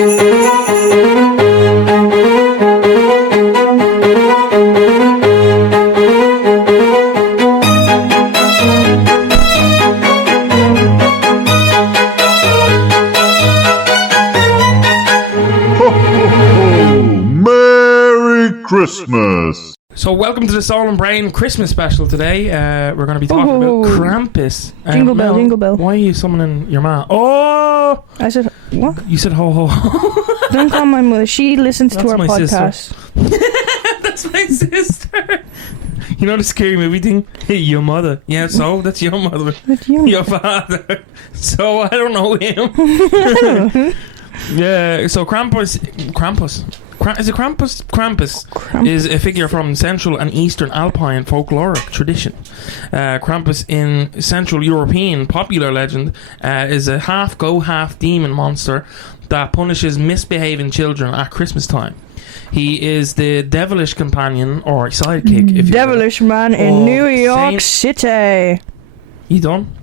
Christmas. So welcome to the Soul and Brain Christmas special today. We're going to be talking about Krampus. Jingle bell, jingle bell. Why are you summoning your ma? Oh! I said, what? You said ho ho ho. Don't call my mother. She listens to our podcast. That's my sister. You know the scary movie thing? Hey, your mother. Yeah, so that's your mother. That's your father. So I don't know him. Yeah, so Krampus. Is it Krampus? Krampus is a figure from Central and Eastern Alpine folkloric tradition. Krampus in Central European popular legend is a half-goat, half-demon monster that punishes misbehaving children at Christmas time. He is the devilish companion or sidekick, if you devilish man in New York City. You done?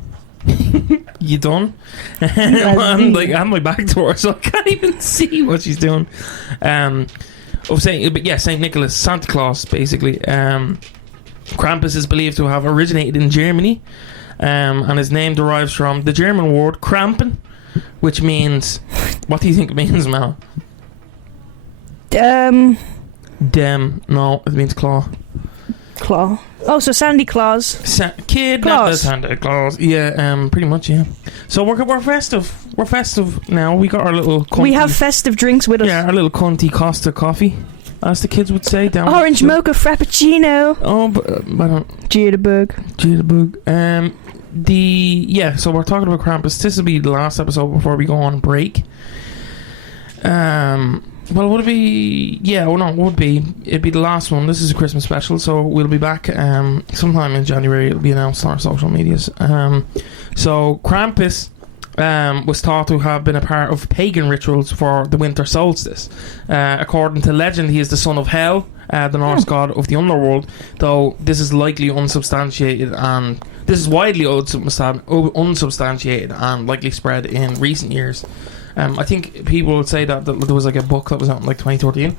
You done? I'm my back to her, so I can't even see what she's doing. Saint Nicholas, Santa Claus, basically. Krampus is believed to have originated in Germany, and his name derives from the German word Krampen, which means, what do you think it means, Mel? Dem. No, it means claw. Claw. Oh, so Sandy Claus. Kid Claus. Santa Claus. Yeah, pretty much, yeah. So we're festive. We're festive now. We got our little cunty, we have festive drinks with us. Yeah, our little cunty Costa coffee, as the kids would say. Down Orange mocha frappuccino. Oh, but I don't. Jitterbug. So we're talking about Krampus. This will be the last episode before we go on break. Well, would it be? Yeah, well, no, it would be. It'd be the last one. This is a Christmas special, so we'll be back sometime in January. It'll be announced on our social medias. So Krampus was thought to have been a part of pagan rituals for the winter solstice. According to legend, he is the son of Hel, the Norse god of the underworld, though this is likely unsubstantiated, and this is widely unsubstantiated and likely spread in recent years. I think people would say that there was like a book that was out in like 2013.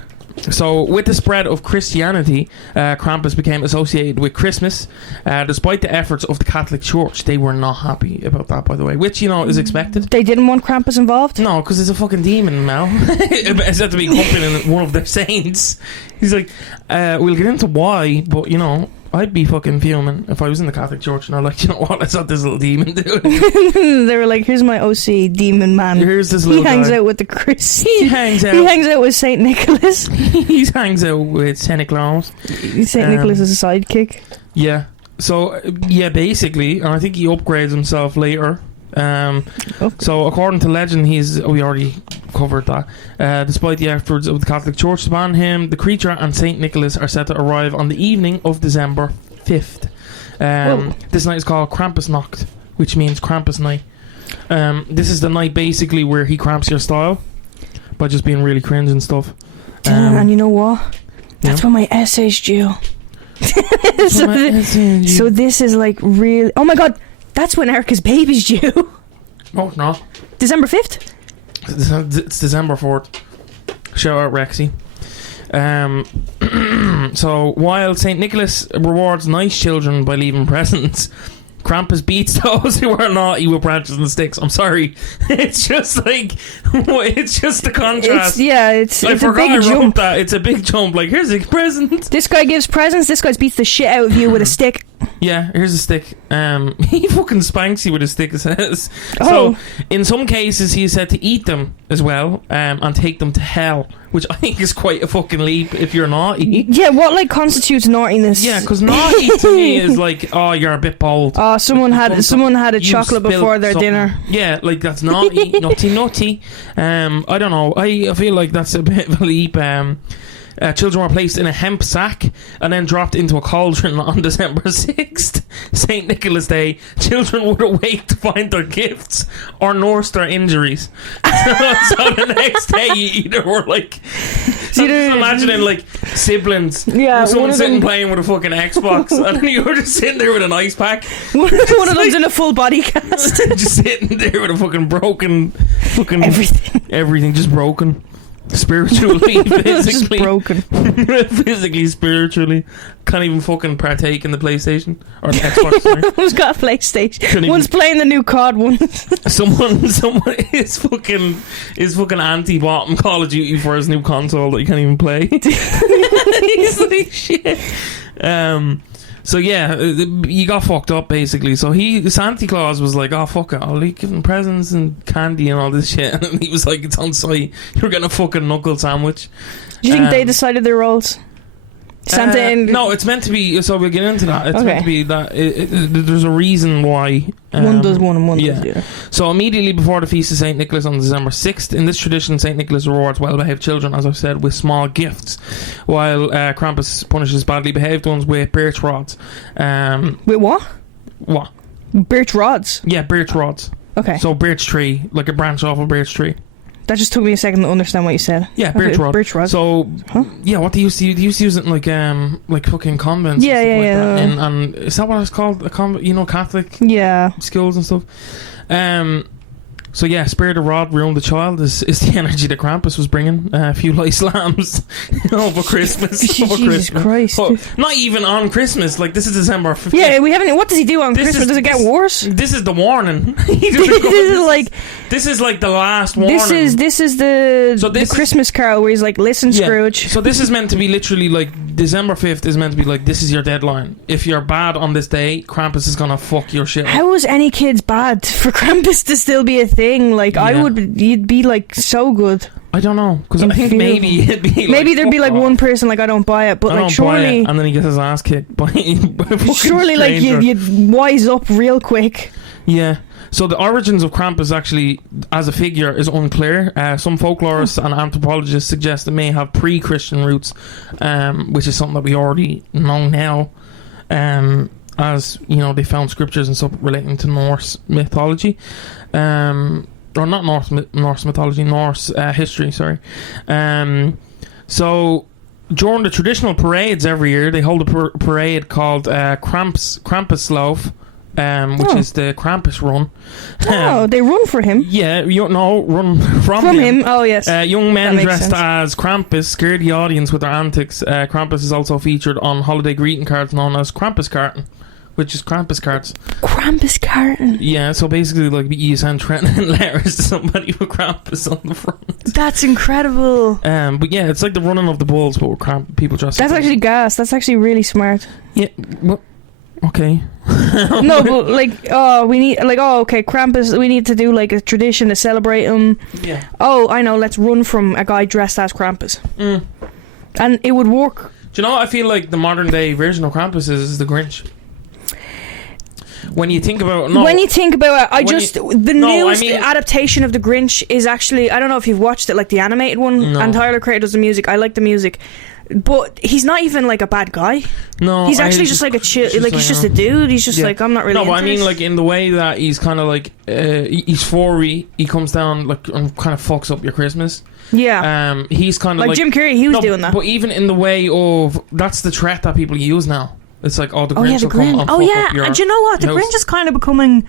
So with the spread of Christianity, Krampus became associated with Christmas. Despite the efforts of the Catholic Church, they were not happy about that, by the way, which, you know, is expected. They didn't want Krampus involved? No, because it's a fucking demon, Mel. It's had to be accompanying one of their saints. He's like, we'll get into why, but, you know, I'd be fucking fuming if I was in the Catholic Church and I'm like, you know what, I saw this little demon doing. They were like, here's my OC demon man. Here's this little guy. He hangs out with the He hangs out with Saint Nicholas. He hangs out with Santa Claus. Saint Nicholas is a sidekick. Yeah. So, yeah, basically, and I think he upgrades himself later. So according to legend, we already covered that. Despite the efforts of the Catholic Church to ban him, the creature and Saint Nicholas are set to arrive on the evening of December 5th. This night is called Krampusnacht, which means Krampus night. This is the night basically where he cramps your style by just being really cringe and stuff. And you know what? That's when my essay's due. So this is like real. Oh my god, that's when Erica's baby's due. No, it's not. December 5th? It's December 4th. Shout out Rexy. So while St. Nicholas rewards nice children by leaving presents, Krampus beats those who are naughty with branches and sticks. I'm sorry. It's just like, it's just the contrast. It's a big jump. That. It's a big jump. Like, here's a present. This guy gives presents, this guy beats the shit out of you with a stick. Yeah, here's a stick. He fucking spanks you with a stick, it says. Oh. So, in some cases, he is said to eat them as well, and take them to hell, which I think is quite a fucking leap if you're naughty. Yeah, what like constitutes naughtiness? Yeah, because naughty to me is like, oh, you're a bit bold. Oh, someone had a chocolate before their dinner. Yeah, like that's naughty, naughty. I don't know. I feel like that's a bit of a leap. Children were placed in a hemp sack and then dropped into a cauldron on December 6th, St. Nicholas Day. Children would awake to find their gifts or nurse their injuries. So the next day you either were like... So just imagining like siblings. Yeah, someone sitting playing with a fucking Xbox and you were just sitting there with an ice pack. One of them's in a full body cast. Just sitting there with a fucking broken... Fucking everything just broken. Spiritually, physically. Just broken. Physically, spiritually. Can't even fucking partake in the PlayStation. Or the Xbox, sorry. Who's got a PlayStation? One's playing the new COD one. Someone is fucking anti-bottom Call of Duty for his new console that you can't even play. He's like, shit. So yeah, you got fucked up basically. So Santa Claus was like, oh fuck it, I'll give him presents and candy and all this shit. And he was like, it's on site, you're getting a fucking knuckle sandwich. Do you think they decided their roles? Santa and... No, it's meant to be, so we'll get into that. It's meant to be that there's a reason why one does one and one does the other. So immediately before the Feast of St. Nicholas on December 6th, in this tradition St. Nicholas rewards well-behaved children, as I've said, with small gifts, while Krampus punishes badly behaved ones with birch rods. With what? What? Birch rods? Yeah, birch rods. Okay. So birch tree, like a branch off a birch tree. That just took me a second to understand what you said. Yeah, birch rod. Birch rod. So, yeah, what they used to use it in like fucking convents. Yeah, and stuff like that. And is that what it's called? A Catholic schools and stuff. So yeah, spare the rod, ruin the child is the energy that Krampus was bringing. A few lice lambs over Christmas. Jesus Christ! Oh, not even on Christmas. Like this is December 15th. Yeah, we haven't. What does he do on Christmas? Does it get worse? This is the warning. This is like the last warning. This is the Christmas Carol where he's like, "Listen, Scrooge." So this is meant to be literally like December 5th is meant to be like, this is your deadline. If you're bad on this day, Krampus is gonna fuck your shit up. How was any kids bad for Krampus to still be a thing? Like you'd be like so good. I don't know, because I think maybe it'd be like, maybe there'd be like one person like, I don't buy it, but like surely, and then he gets his ass kicked by a surely like you'd wise up real quick. Yeah. So the origins of Krampus actually, as a figure, is unclear. Some folklorists and anthropologists suggest it may have pre-Christian roots, which is something that we already know now, as you know, they found scriptures and stuff relating to Norse mythology. Or not Norse mythology, Norse history, sorry. So during the traditional parades every year, they hold a parade called Krampuslauf, which is the Krampus run. They run for him? Yeah, run from him. Oh, yes. Young men dressed as Krampus scare the audience with their antics. Krampus is also featured on holiday greeting cards known as Krampus carton, which is Krampus cards. Krampus carton? Yeah, so basically like you send threatening letters to somebody with Krampus on the front. That's incredible. But yeah, it's like the running of the bulls, but with people dressed. That's actually gas. That's actually really smart. Yeah, well, okay. No, but like, okay, Krampus, we need to do like a tradition to celebrate him. Yeah. Oh, I know, let's run from a guy dressed as Krampus. And it would work. Do you know what I feel like the modern day version of Krampus is the Grinch? When you think about it, the newest adaptation of the Grinch is actually, I don't know if you've watched it, like the animated one, and Tyler Craig does the music. I like the music, but he's not even like a bad guy. No, he's actually just like a chill, like he's just a dude. He's just like, I'm not really. No, but I mean, like in the way that he's kind of like he's furry. He comes down like and kind of fucks up your Christmas. Yeah. He's kind of like Jim Carrey. He was doing that. But even in the way of that's the threat that people use now. It's like, the Grinch will come and fuck up your and you know what? The Grinch is kind of becoming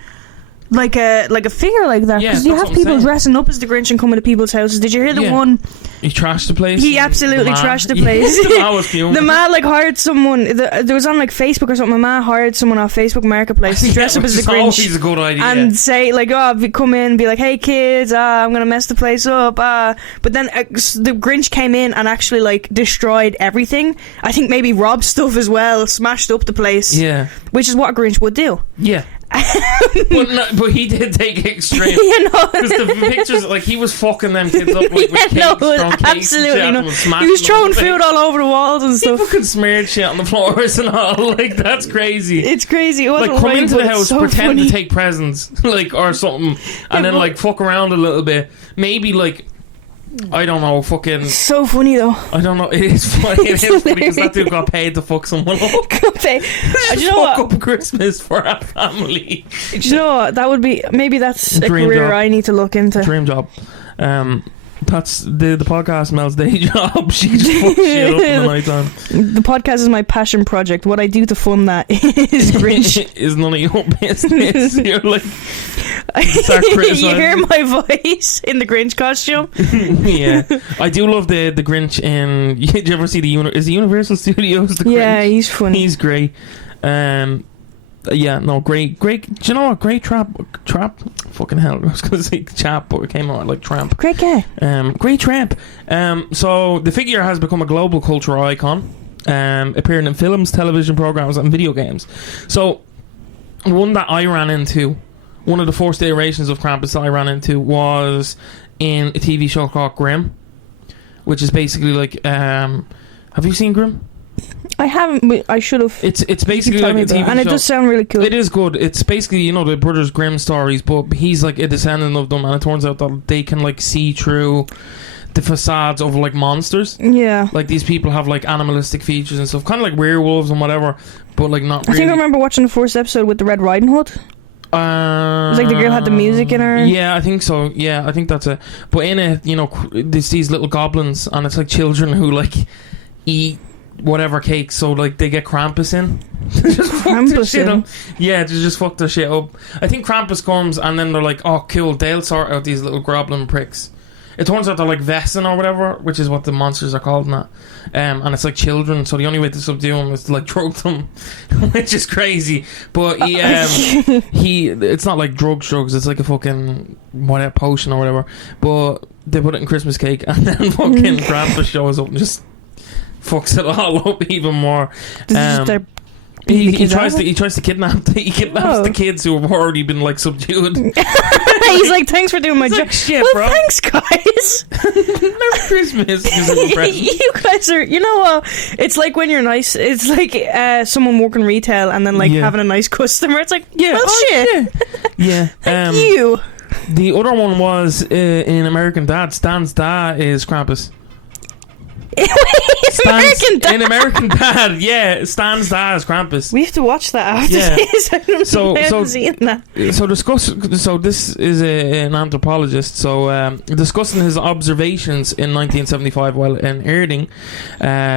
like a figure like that, because you have people dressing up as the Grinch and coming to people's houses. Did you hear the one? He trashed the place. He absolutely trashed the place. The man was fuming. The man like hired someone. There was on like Facebook or something. A man hired someone off Facebook Marketplace to dress up as the Grinch. Always a good idea. And say like, come in and be like, hey kids, I'm gonna mess the place up. But then the Grinch came in and actually like destroyed everything. I think maybe robbed stuff as well, smashed up the place. Yeah, which is what a Grinch would do. Yeah. but he did take it extreme. Because the pictures, like he was fucking them kids up like with cakes, absolutely not. He was throwing food all over the walls and stuff. He fucking smeared shit on the floors and all. Like that's crazy. It's crazy. It wasn't like come into the house, so pretend funny to take presents, like or something, and then like fuck around a little bit. Maybe like I don't know, fucking... So funny though. I don't know, it is funny. It is funny because that dude got paid to fuck someone up. Do you know fuck what? up Christmas for a family. Do you know what? That would be... Maybe that's a Dream career job. I need to look into. Dream job. That's the podcast Mel's day job. She just fucks shit up in the night time. The podcast is my passion project. What I do to fund that is Grinch. Is none of your business. You're like... You hear my voice in the Grinch costume? Yeah. I do love the Grinch in... Did you ever see is the Universal Studios the Grinch? Yeah, he's funny. He's great. Yeah, no, great. Do you know what? Great trap. Fucking hell, I was gonna say chap, but it came out like tramp. Great guy. Great tramp. So the figure has become a global cultural icon, appearing in films, television programs, and video games. So one that I ran into, one of the first iterations of Krampus that I ran into was in a TV show called Grimm, which is basically like, have you seen Grimm? I haven't, but I should have. It's basically like a TV show. And it does sound really cool. It is good. It's basically, you know, the Brothers Grimm stories, but he's like a descendant of them, and it turns out that they can like see through the facades of like monsters. Yeah. Like these people have like animalistic features and stuff, kind of like werewolves and whatever, but like not really. I think I remember watching the first episode with the Red Riding Hood. It was like the girl had the music in her. Yeah, I think so. Yeah, I think that's it. But in it, you know, there's these little goblins, and it's like children who like eat whatever cake, so like they get Krampus in. Just fuck their shit up. Yeah, they just fuck their shit up. I think Krampus comes and then they're like, oh cool, they'll sort out these little goblin pricks. It turns out they're like Vessin or whatever, which is what the monsters are called in that. And it's like children, so the only way to subdue them is to like drug them, which is crazy. But it's not like drugs, it's like a fucking whatever potion or whatever. But they put it in Christmas cake, and then fucking Krampus shows up and just fucks it all up even more. He tries to kidnap the kids who have already been like subdued. He's like, thanks for doing my job. Like, shit, well, bro. Thanks, guys. Merry Christmas. You guys are, you know what? It's like when you're nice. It's like someone working retail and then like having a nice customer. It's like, shit. Yeah. Thank you. The other one was in American Dad. Stan's dad is Krampus. In American Dad, yeah, Stan's dad is Krampus. We have to watch that after this. I haven't seen that. So this is an anthropologist. So discussing his observations in 1975 while in Erding,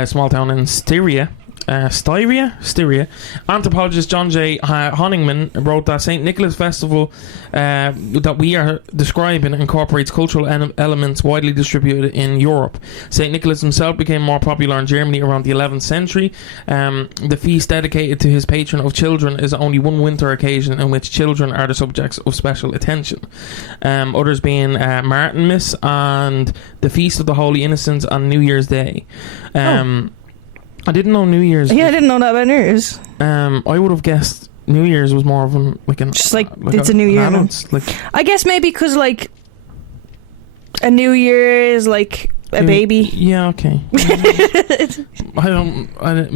small town in Styria. Anthropologist John J. Honingman wrote that St. Nicholas Festival that we are describing incorporates cultural elements widely distributed in Europe. St. Nicholas himself became more popular in Germany around the 11th century. The feast dedicated to his patron of children is only one winter occasion in which children are the subjects of special attention. Others being Martinmas and the Feast of the Holy Innocents on New Year's Day. I didn't know New Year's. Yeah, I didn't know that about New Year's. I would have guessed New Year's was more of an just like it's a new year. Like, I guess maybe because like a New Year is like a baby. Yeah, okay.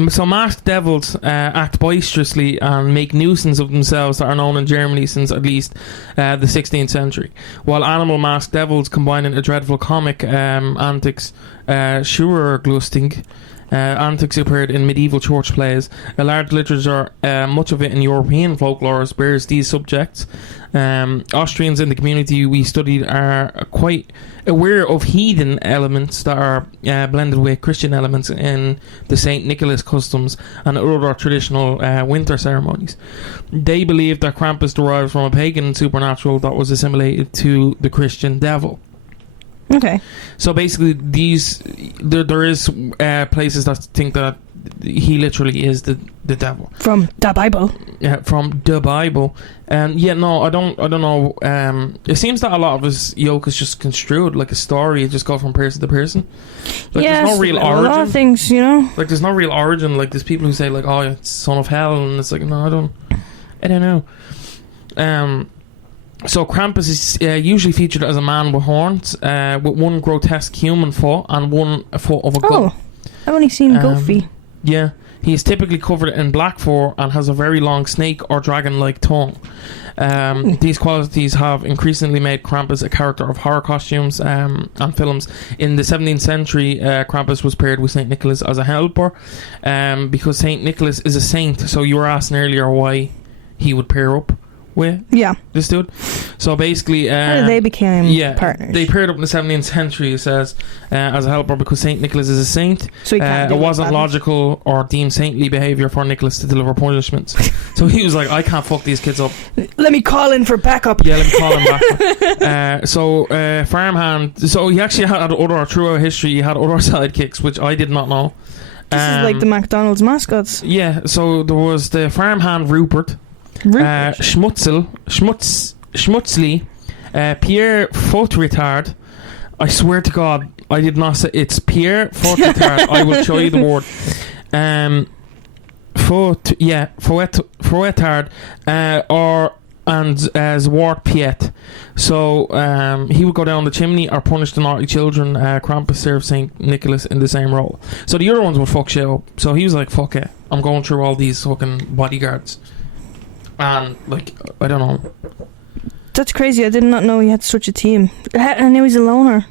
So masked devils act boisterously and make nuisance of themselves that are known in Germany since at least the 16th century. While animal masked devils combining a dreadful comic antics, Schuerglustig. Antics appeared in medieval church plays. A large literature, much of it in European folklore, bears these subjects. Austrians in the community we studied are quite aware of heathen elements that are blended with Christian elements in the St. Nicholas customs and other traditional winter ceremonies. They believe that Krampus derives from a pagan supernatural that was assimilated to the Christian devil. Okay. So basically, there is places that think that he literally is the devil from the Bible. Yeah, from the Bible. And I don't know. It seems that a lot of his yoke is just construed like a story. It just goes from person to person. Like, there's no real origin. A lot of things, you know. Like there's no real origin. Like there's people who say like, oh, it's son of hell, and it's like, no, I don't know. So Krampus is usually featured as a man with horns, with one grotesque human foot and one foot of a goat. I've only seen goat feet. Yeah, He is typically covered in black fur and has a very long snake or dragon-like tongue. These qualities have increasingly made Krampus a character of horror costumes and films. In the 17th century, Krampus was paired with St. Nicholas as a helper, because St. Nicholas is a saint. So you were asking earlier why he would pair up with this dude. So basically, they became partners. They paired up in the 17th century, it says, as a helper because St. Nicholas is a saint. So he can't it wasn't logical or deemed saintly behaviour for Nicholas to deliver punishments. So he was like, I can't fuck these kids up. Let me call in for backup. Yeah, let me call him back. Farmhand. So he actually had other, throughout history, he had other sidekicks, which I did not know. This is like the McDonald's mascots. Yeah, so there was the farmhand Rupert. Schmutzli, Pierre Fautretard. I swear to God, I did not say it's Pierre Fautretard. I will show you the word. Fautretard, and Zwart Piet. So he would go down the chimney or punish the naughty children. Krampus served St. Nicholas in the same role. So the other ones would fuck shit up. So he was like, fuck it, I'm going through all these fucking bodyguards. And, like, I don't know. That's crazy. I did not know he had such a team. I knew he's a loner.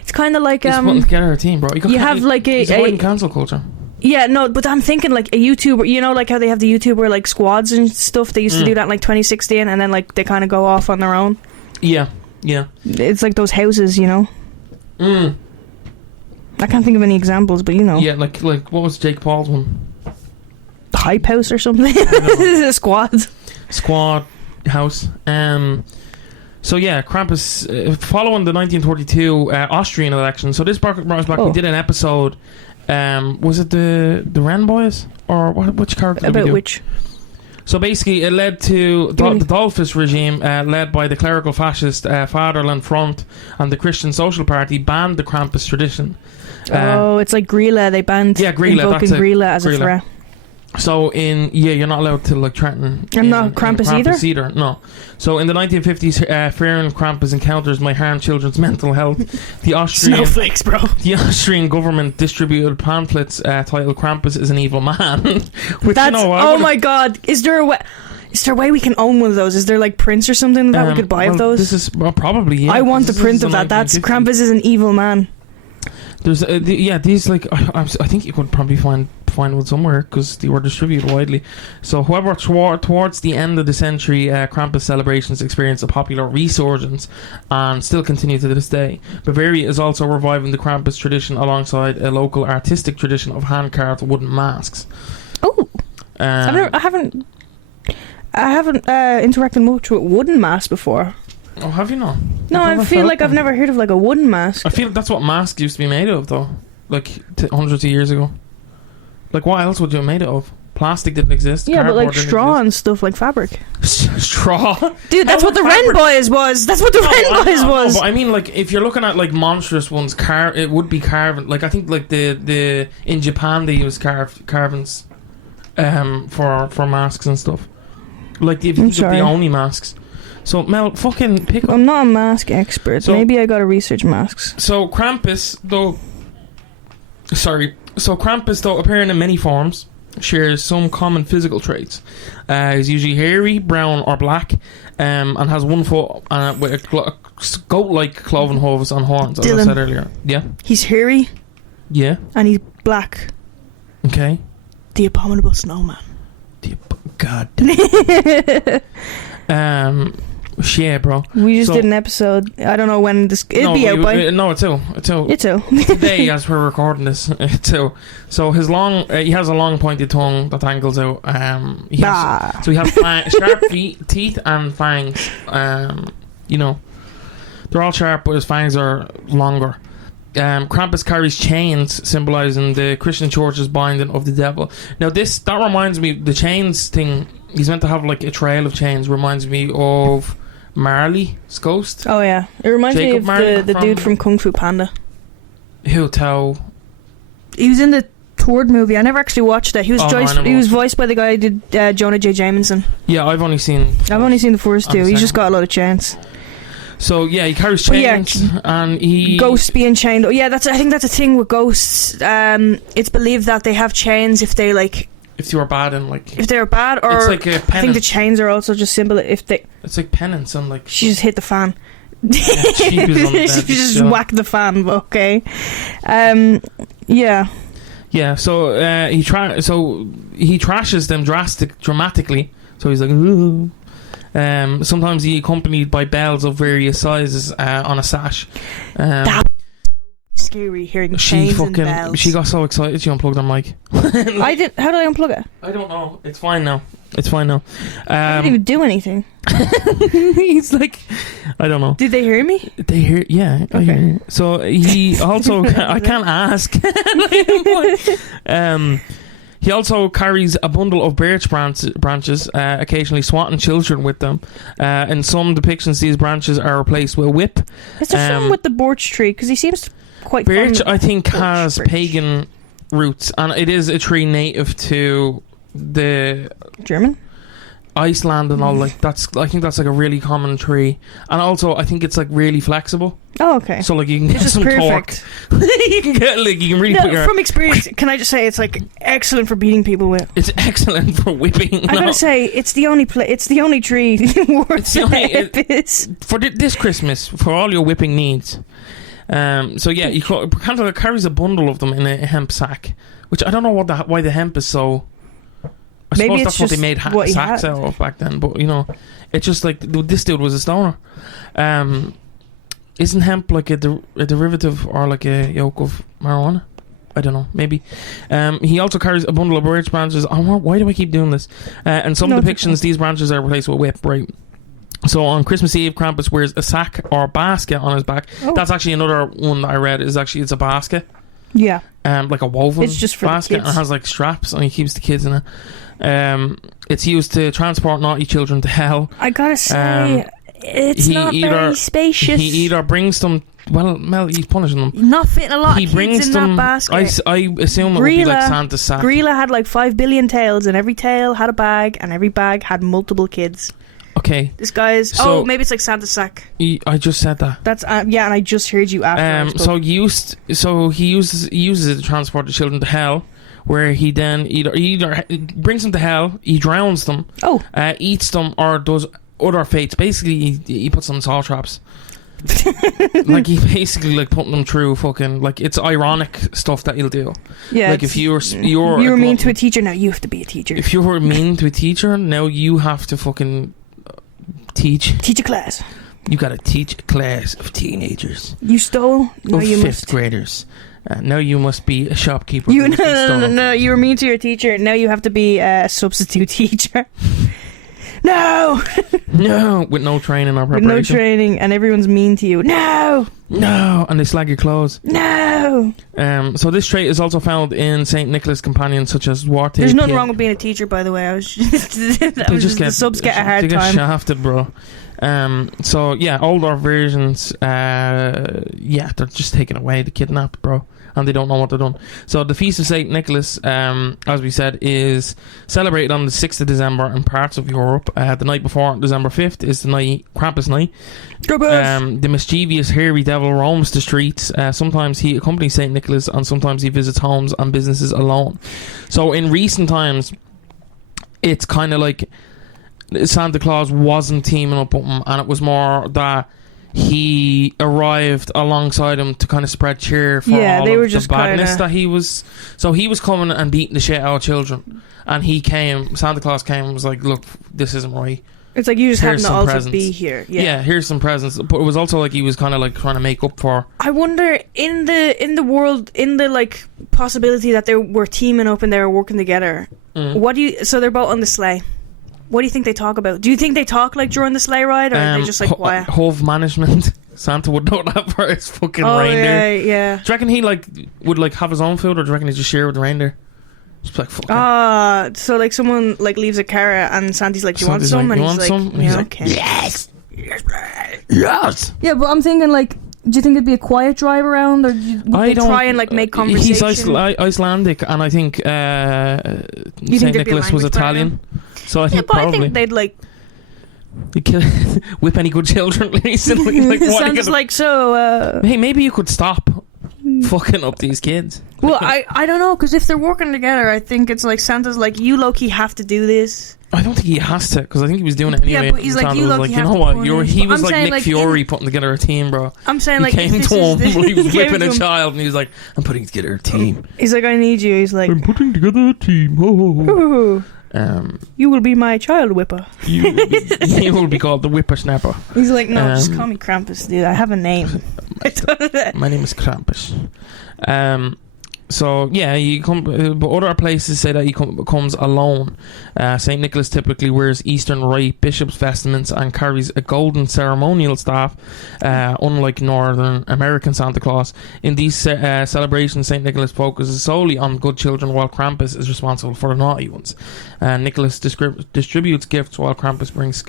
It's kind of like... He's putting together a team, bro. You have, like, he's avoiding cancel culture. Yeah, no, but I'm thinking, like, a YouTuber... You know, like, how they have the YouTuber, like, squads and stuff? They used to do that in, like, 2016, and then, like, they kind of go off on their own. Yeah, yeah. It's like those houses, you know? I can't think of any examples, but you know. Yeah, like what was Jake Paul's one? Hype house or something. Squad house. So yeah, Krampus, following the 1932 Austrian election. So this brought us back. We did an episode. Was it the Wren Boys or which character? About did we do? which? So basically, it led to the Dollfuss regime, led by the clerical fascist Fatherland Front and the Christian Social Party, banned the Krampus tradition. It's like Grilla. They banned invoking Grilla as a threat. So you're not allowed to like threaten. I'm not Krampus either. No. So in the 1950s, fearing Krampus encounters might harm children's mental health. The Austrian snowflakes, bro. The Austrian government distributed pamphlets titled "Krampus is an evil man." Which, oh my God! Is there a way we can own one of those? Is there like prints or something that we could buy of those? This is probably. Yeah, I want the print of that. That's Krampus is an evil man. There's these like I think you could probably find one somewhere because they were distributed widely. So however, towards the end of the century, Krampus celebrations experienced a popular resurgence and still continue to this day. Bavaria is also reviving the Krampus tradition alongside a local artistic tradition of hand-carved wooden masks. Oh, I haven't interacted much with wooden masks before. Oh, have you not? No, I feel like I've never heard of like a wooden mask. I feel that's what masks used to be made of, though, like hundreds of years ago. Like, what else would you have made it of? Plastic didn't exist. Yeah, but like straw and stuff, like fabric. Straw? Dude, that's what the Wren Boys was. That's what the Wren Boys was. No, but I mean, like, if you're looking at like monstrous ones, it would be carving. Like, I think like the in Japan they use carvings, for masks and stuff. Like the Oni masks. So Mel, fucking pick up. I'm not a mask expert. So maybe I gotta research masks. So Krampus, though, appearing in many forms, shares some common physical traits. He's usually hairy, brown or black, and has one foot with a goat-like cloven hooves and horns, as I said earlier. Yeah. He's hairy. Yeah. And he's black. Okay. The abominable snowman. God. Yeah, bro. We just did an episode. I don't know when this... It'll be out by... No, it's out. Today, as we're recording this, it's out. So he has a long pointed tongue that angles out. He has sharp teeth and fangs. They're all sharp, but his fangs are longer. Krampus carries chains symbolising the Christian church's binding of the devil. Now that reminds me, the chains thing, he's meant to have like a trail of chains, reminds me of Marley's ghost. Oh yeah, it reminds me of the dude from Kung Fu Panda. Hu Tao. He was in the third movie. I never actually watched it. He was voiced by the guy who did Jonah J. Jameson. Yeah, I've only seen the first two. He's just got a lot of chains. So yeah, he carries But yeah, chains, and he Ghosts being chained. Oh, yeah, I think that's a thing with ghosts. It's believed that they have chains if they like. If you are bad and like. If they're bad, or it's like a penance. I think the chains are also just symbol. If they. It's like penance and like. She just hit the fan. Yeah, she was on the bed, she just so. whacked the fan. But okay. Yeah. Yeah. So he trashes them dramatically. So he's like. Ooh. Sometimes he accompanied by bells of various sizes on a sash. That scary hearing chains and bells. She got so excited she unplugged her mic. I did. How did I unplug it? I don't know. It's fine now. I didn't even do anything. He's like, I don't know. Did they hear me? They hear, yeah. Okay. I hear. So he also, I can't ask. He also carries a bundle of birch branches, occasionally swatting children with them. In some depictions, these branches are replaced with a whip. Is there something with the birch tree? Because he seems quite. Birch, I think, has pagan roots, and it is a tree native to the German, Iceland, and all. Like I think that's like a really common tree, and also I think it's like really flexible. Oh, okay. So like you can get some perfect. torque. You can get like you can really put your. From experience, can I just say it's like excellent for beating people with. It's excellent for whipping. I gotta say it's the only it's the only tree worth for this Christmas for all your whipping needs. So yeah, he kind of carries a bundle of them in a hemp sack, which I don't know why the hemp is so. I Maybe suppose that's what they made sacks out of back then, but you know, it's just like this dude was a stoner. Isn't hemp like a derivative or like a yolk of marijuana? I don't know, maybe. He also carries a bundle of birch branches. Why do I keep doing this? In some depictions, these branches are replaced with a whip, right? So on Christmas Eve, Krampus wears a sack or basket on his back. Oh. That's actually another one that I read. It's a basket. Yeah. Like a woven it's just for basket, the kids. and it has like straps, and he keeps the kids in it. It's used to transport naughty children to hell. I gotta say, it's not very spacious. He either brings them. Well, Mel, he's punishing them. Not fitting a lot of kids in that basket. I assume it would be like Santa's sack. Grilla had like 5 billion tails, and every tail had a bag, and every bag had multiple kids. Okay. This guy's. So, maybe it's like Santa's sack. I just said that. That's yeah, and I just heard you after. So he uses it to transport the children to hell, where he then either brings them to hell, he drowns them, eats them, or does other fates. Basically, he puts them in salt traps. Like he basically like putting them through fucking like it's ironic stuff that he'll do. Yeah, like if you were mean to a teacher, now you have to be a teacher. If you were mean to a teacher, now you have to fucking teach a class. You gotta teach a class of teenagers. You stole. Of fifth graders. Now you must be a shopkeeper. No. You were mean to your teacher. Now you have to be a substitute teacher. No. No, with no training or preparation. With no training, and everyone's mean to you. No, and they slag your clothes. No. So this trait is also found in Saint Nicholas companions such as Warte. There's nothing wrong with being a teacher, by the way. The subs get a hard time. They get shafted, bro. So yeah, older versions, they're just taken away, the kidnapped, bro, and they don't know what they're doing. So the Feast of Saint Nicholas, as we said, is celebrated on the 6th of December in parts of Europe. The night before, December 5th, is the night Krampus night. The mischievous, hairy devil roams the streets. Sometimes he accompanies Saint Nicholas, and sometimes he visits homes and businesses alone. So in recent times, it's kind of like Santa Claus wasn't teaming up with him, and it was more that he arrived alongside him to kind of spread cheer for all they of were the just badness that he was. So he was coming and beating the shit out of children, and Santa Claus came and was like, look, this isn't right. It's like you just happen to also be here. Yeah, here's some presents. But it was also like he was kind of like trying to make up for. I wonder in the world, in the like possibility that they were teaming up and they were working together. What do you? So they're both on the sleigh. What do you think they talk about? Do you think they talk like during the sleigh ride, or are they just like quiet? Hove management. Santa would know that for his fucking reindeer. Yeah. Do you reckon he would have his own food, or do you reckon he just share with the reindeer? Just like fucking. So like someone like leaves a carrot and Santa's like, "Do you want some?" And he's like, "Yeah, okay. Yes. Yeah, but I'm thinking like, do you think it'd be a quiet drive around, or would they try and like make conversation? He's Icelandic, and I think Saint Nicholas was Italian, so I think probably. I think they'd like. You kill, whip any good children recently? Like, what Sounds like so. Hey, maybe you could stop fucking up these kids. Well, I don't know, because if they're working together, I think it's like Santa's like, you low-key have to do this. I don't think he has to, because I think he was doing it anyway. Yeah, but he's like, you low-key have you know to what? punish. He was I'm like saying, Nick like, Fury putting together a team, bro. I'm saying, He like, came to him when he was whipping a him. child, and he was like, I'm putting together a team. He's like, I need you. He's like, I'm putting together a team. Ho, ho, ho. ooh, you will be my child whipper. You will be called the whippersnapper. He's like, no, just call me Krampus, dude. I have a name. My name is Krampus. So yeah, you come, but other places say that he comes alone. Saint Nicholas typically wears Eastern Rite bishop's vestments and carries a golden ceremonial staff, unlike Northern American Santa Claus. In these celebrations, Saint Nicholas focuses solely on good children, while Krampus is responsible for the naughty ones. Nicholas distributes gifts, while Krampus brings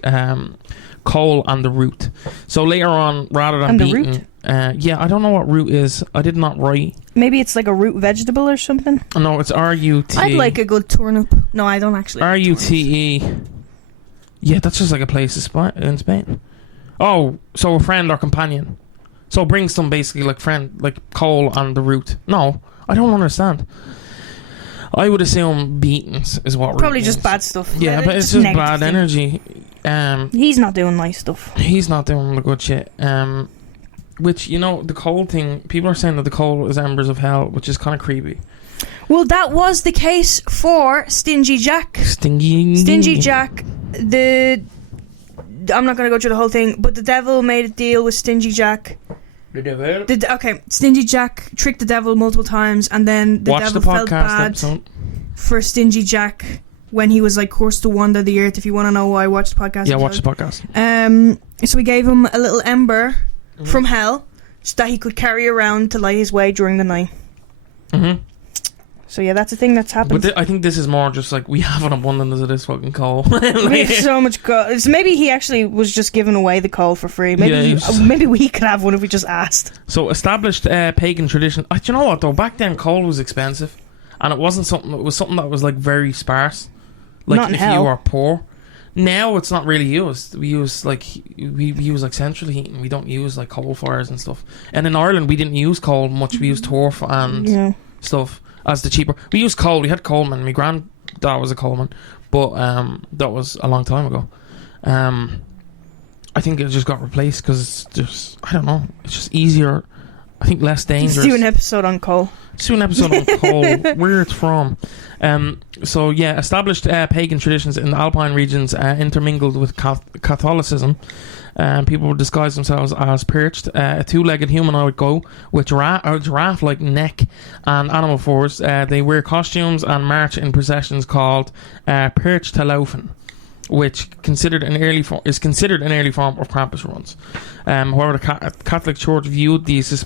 coal and the root. So later on, rather than beating, I don't know what root is. I did not write. Maybe it's like a root vegetable or something. No, it's RUT. I'd like a good turnip. No, I don't actually. RUTE. Yeah, that's just like a place in Spain. Oh, so a friend or companion. So brings them basically like friend, like coal and the root. No, I don't understand. I would assume beatings is what. Probably just bad stuff. Yeah, but it's just bad energy. He's not doing nice stuff. He's not doing the good shit. Which, you know, the coal thing, people are saying that the coal is embers of hell, which is kind of creepy. Well, that was the case for Stingy Jack. Stingy Jack, I'm not going to go through the whole thing, but the devil made a deal with Stingy Jack. The devil? Okay, Stingy Jack tricked the devil multiple times, and then the devil felt bad for Stingy Jack when he was like cursed to wander the earth. If you want to know why, watch the podcast. Yeah, watch the podcast. So we gave him a little ember from hell, so that he could carry around to light his way during the night. So yeah, that's a thing that's happened. But I think this is more just like, we have an abundance of this fucking coal. We have so much coal. So maybe he actually was just giving away the coal for free. Maybe maybe we could have one if we just asked. So established pagan tradition. Do you know what though? Back then, coal was expensive, and it wasn't something. It was something that was like very sparse. Like not if you were poor. Now it's not really used. We use like central heating. We don't use like coal fires and stuff. And in Ireland, we didn't use coal much. We used turf and stuff as the cheaper. We used coal. We had coalmen. My granddad was a coalman, but that was a long time ago. I think it just got replaced because it's just, I don't know. It's just easier. I think less dangerous. Let's do an episode on coal. Where it's from. So yeah, established pagan traditions in the Alpine regions intermingled with Catholicism. People would disguise themselves as perched, a two-legged humanoid go with giraffe-like neck and animal force. They wear costumes and march in processions called perch talaufen, which is considered an early form of Krampus runs. However, the Catholic Church viewed these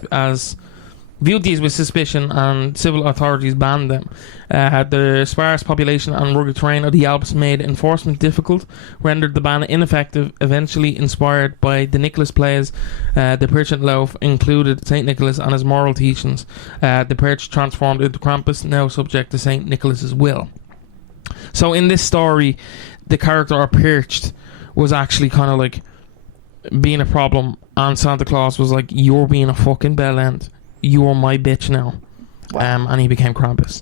with suspicion, and civil authorities banned them. The sparse population and rugged terrain of the Alps made enforcement difficult, rendered the ban ineffective. Eventually inspired by the Nicholas plays, the Perch Loaf included St. Nicholas and his moral teachings. The Perch transformed into Krampus, now subject to St. Nicholas's will. So in this story, the character Perched was actually kind of like being a problem, and Santa Claus was like, you're being a fucking bellend. You're my bitch now. Wow. And he became Krampus.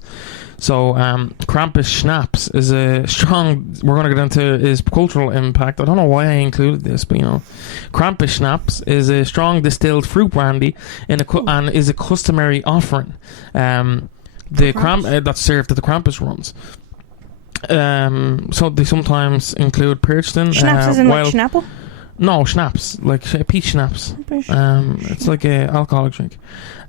So Krampus Schnapps is a strong, we're going to get into his cultural impact. I don't know why I included this, but you know, Krampus Schnapps is a strong distilled fruit brandy and is a customary offering that's served at the Krampus runs. So they sometimes include Perchton. Schnapps is in like Schnapple? No, schnapps, like peach schnapps. It's like a alcoholic drink.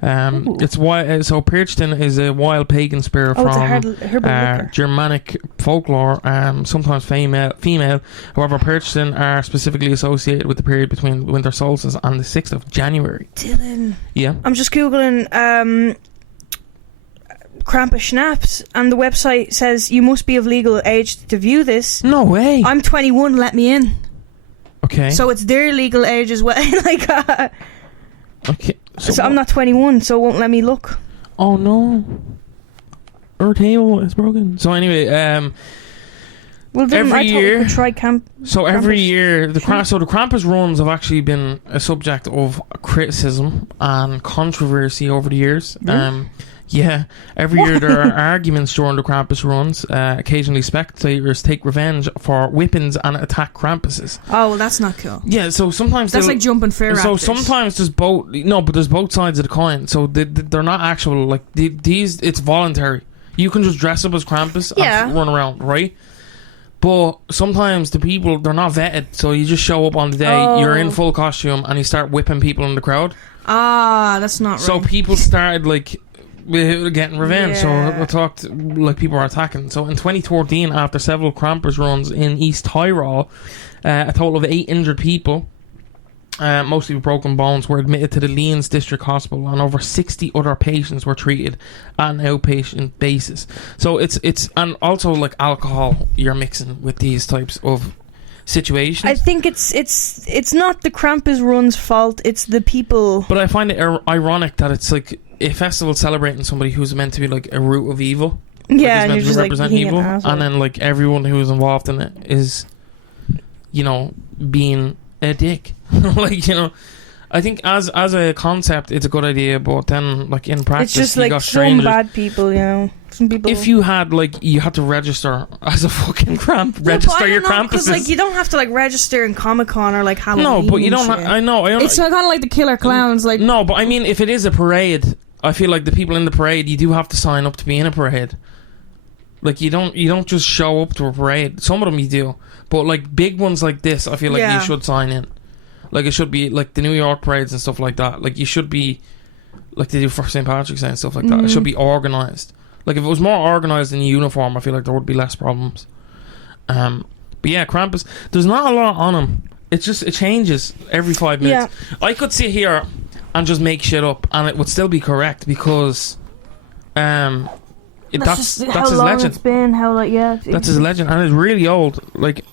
It's so Perchton is a wild pagan spirit from Germanic folklore, sometimes female. However, Perchton are specifically associated with the period between winter solstice and the 6th of January. Dylan. Yeah. I'm just googling Krampus Schnapps, and the website says you must be of legal age to view this. No way. I'm 21. Let me in. Okay. So it's their legal age as well. Like, okay. So I'm not 21, so it won't let me look. Oh no. Our table is broken. So anyway, Well, then every I thought year, we could try camp. so every Krampus. year, the Krampus runs have actually been a subject of criticism and controversy over the years. Really? Yeah, every year there are arguments during the Krampus runs. Occasionally, spectators take revenge for whippings and attack Krampuses. Oh, well, that's not cool. Yeah, so sometimes That's they'll- like jumping fair So raptors. sometimes there's both. No, but there's both sides of the coin. So they're not actual like these. It's voluntary. You can just dress up as Krampus Yeah. and run around, right? But sometimes the people, they're not vetted, so you just show up on the day, Oh. you're in full costume, and you start whipping people in the crowd. Ah, that's not right. So people started like getting revenge. Yeah. So I talked like people are attacking. So in 2014, after several Krampus runs in East Tyrol, a total of 8 injured people, mostly with broken bones, were admitted to the Lienz District Hospital, and over 60 other patients were treated on an outpatient basis. So it's and also like alcohol you're mixing with these types of situations. I think it's not the Krampus run's fault. It's the people. But I find it ironic that it's like a festival celebrating somebody who's meant to be like a root of evil. Yeah, Like, and is you're meant just to like represent being evil, an asshole. and then like everyone who is involved in it is, you know, being a dick. Like, you know, I think as a concept it's a good idea, but then like in practice It's just you like got some strangers. bad people, you know. Some people. If you had like you had to register as a fucking register your Krampuses. Because like you don't have to like register in Comic-Con or like Halloween. No, but you don't. and shit. I know. It's kind of like the Killer Clowns. Like No, but I mean, if it is a parade, I feel like the people in the parade, you do have to sign up to be in a parade. Like you don't just show up to a parade. Some of them you do, but like big ones like this, I feel like Yeah. you should sign in. Like it should be like the New York parades and stuff like that. Like you should be like they do for St. Patrick's Day and stuff like that. It should be organised. Like if it was more organised in uniform, I feel like there would be less problems. But yeah, Krampus. There's not a lot on him. It changes every 5 minutes. I could sit here and just make shit up, and it would still be correct because, that's his legend. It's been. How like That's his legend, and it's really old. Like,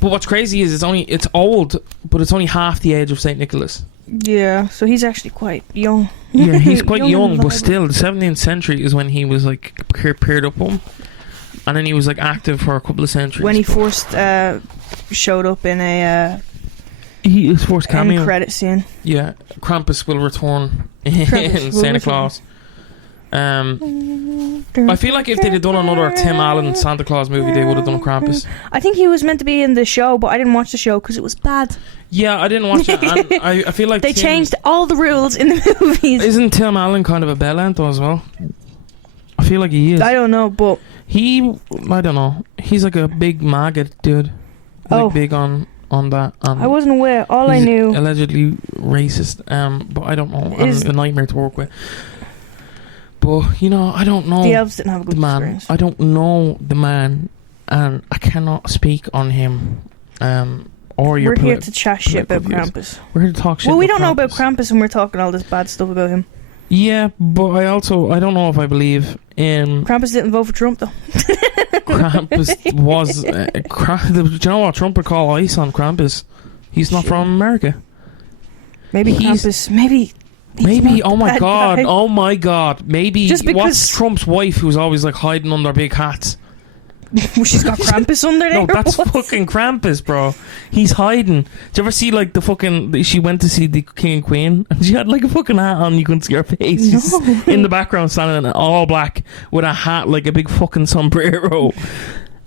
but what's crazy is it's old, but it's only half the age of Saint Nicholas. Yeah, so he's actually quite young. Yeah, he's quite and young, but vibrant. still, the 17th century is when he was like paired up on, and then he was like active for a couple of centuries. When he first showed up in a his first cameo, end credit scene. yeah, Krampus will return in Krampus will Santa return. Claus. I feel like if they'd have done another Tim Allen Santa Claus movie, they would have done Krampus. I think he was meant to be in the show, but I didn't watch the show because it was bad. Yeah, I didn't watch it. And I feel like They Tim, changed all the rules in the movies. Isn't Tim Allen kind of a bellend though as well? I feel like he is. I don't know, but I don't know. He's like a big maggot dude. He's like big on that. I wasn't aware. All I he's knew. allegedly racist. But I don't know. Is- I'm a nightmare to work with. But you know, I don't know The elves didn't have a the good man. experience. I don't know the man, and I cannot speak on him. Or your We're here to chat shit about political views. Krampus. We're here to talk shit. Well, we about don't know about Krampus, and we're talking all this bad stuff about him. Yeah, but I don't know if I believe in Krampus didn't vote for Trump, though. Krampus was. Do you know what Trump would call ice on Krampus? He's not Shit. from America. Maybe He's- Krampus. Maybe. he's Maybe. not Oh the my bad god. guy. Oh my god. Maybe. Just because- What's Trump's wife, who's always like hiding under big hats? Well, she's got Krampus under there. No, that's or what? fucking Krampus, bro. He's hiding. Do you ever see like the fucking? She went to see the King and Queen, and she had like a fucking hat on. You couldn't see her face. She's No. in the background, standing in all black with a hat like a big fucking sombrero.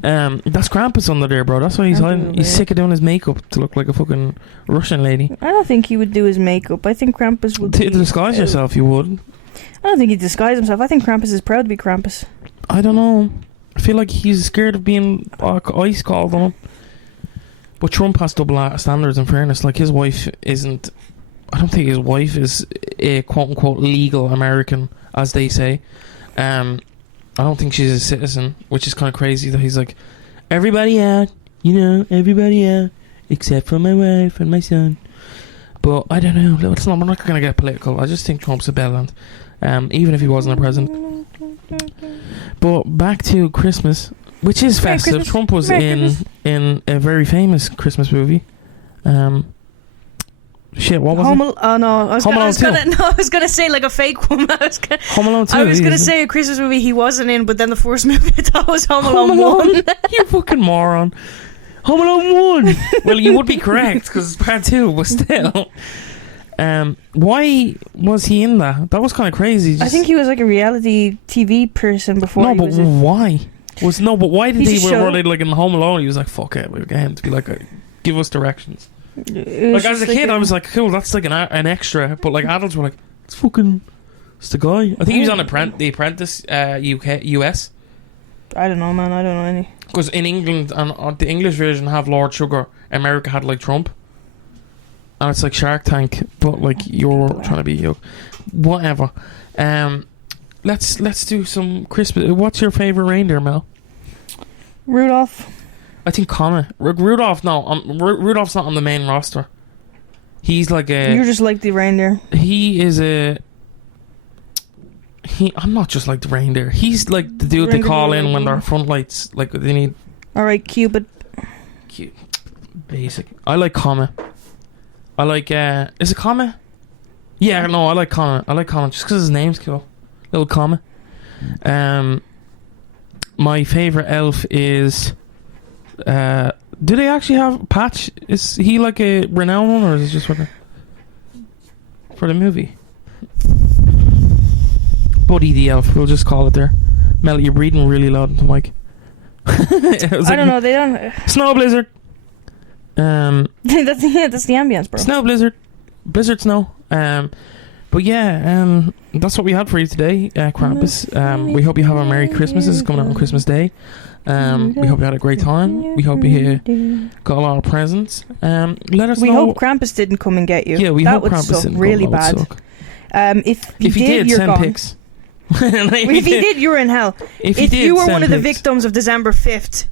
That's Krampus under there, bro. That's why he's hiding. Absolutely. He's sick of doing his makeup to look like a fucking Russian lady. I don't think he would do his makeup. I think Krampus would. To be disguise out. yourself, you would. I don't think he'd disguise himself. I think Krampus is proud to be Krampus. I don't know. I feel like he's scared of being ice called on him. But Trump has double standards, in fairness. Like, his wife isn't... I don't think his wife is a quote-unquote legal American, as they say. I don't think she's a citizen, which is kind of crazy that he's like, everybody out, everybody out, except for my wife and my son. But I don't know. We're not going to get political. I just think Trump's a bellend, even if he wasn't a president. But back to Christmas, which is Merry festive. Christmas. Trump was Merry Christmas. in a very famous Christmas movie. Shit, what was it? Oh no, I Home Alone 2. I was gonna say like a fake one. Home Alone 2. I was gonna say a Christmas movie he wasn't in, but then the first movie I thought was Home Alone 1. You fucking moron. Home Alone 1. Well, you would be correct because it's part 2, but still. Why was he in that? That was kind of crazy. I think he was like a reality TV person before. No, but why? But why did He were they like in Home Alone? He was like, "Fuck it, we'll get him to be like, give us directions." Like as a kid, I was like, "Cool, that's like an extra." But like adults were like, "It's the guy." I think he was on The Apprentice, US. I don't know, man. I don't know any. Because in England and the English version have Lord Sugar. America had like Trump. And it's like Shark Tank, but like you're trying to be whatever. Let's do some Christmas. What's your favorite reindeer, Mel? Rudolph. I think Comet. Rudolph. No, Rudolph's not on the main roster. He's like a. You're just like the reindeer. He is a. I'm not just like the reindeer. He's like the dude they call in when their front lights like they need. All right, Cupid. Cute. Basic. I like Comet. I like. Is it Comet? Yeah, no, I like Comet. I like Comet just because his name's cool. Little Comet. My favorite elf is. Do they actually have Patch? Is he like a renowned one, or is it just for the movie? Buddy the elf, we'll just call it there. Mel, you're breathing really loud into the mic. I don't know. They don't. Snow blizzard. that's the ambience, bro. Snow blizzard, blizzard snow. But yeah, that's what we had for you today, Krampus. We hope you have a Merry Christmas. This is coming out on Christmas Day. We hope you had a great time. We hope you got a lot of presents. Let us know. We hope Krampus didn't come and get you. Yeah, we hope Krampus didn't really come. That would bad. suck. If he did, you're send gone. pics. If he did, you're in hell. If you were one of the victims of December 5th,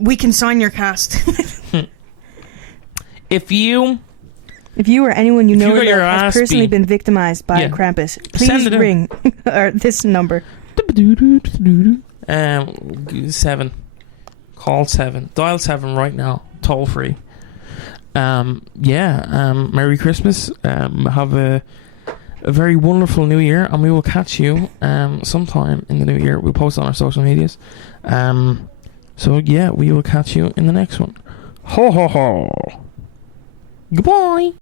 we can sign your cast. If you or anyone you know that has personally been victimized by a Krampus, please ring or this number. 7. Call 7. Dial 7 right now. Toll free. Merry Christmas. Have a very wonderful New Year, and we will catch you sometime in the New Year. We'll post on our social medias. So yeah, we will catch you in the next one. Ho ho ho. Goodbye.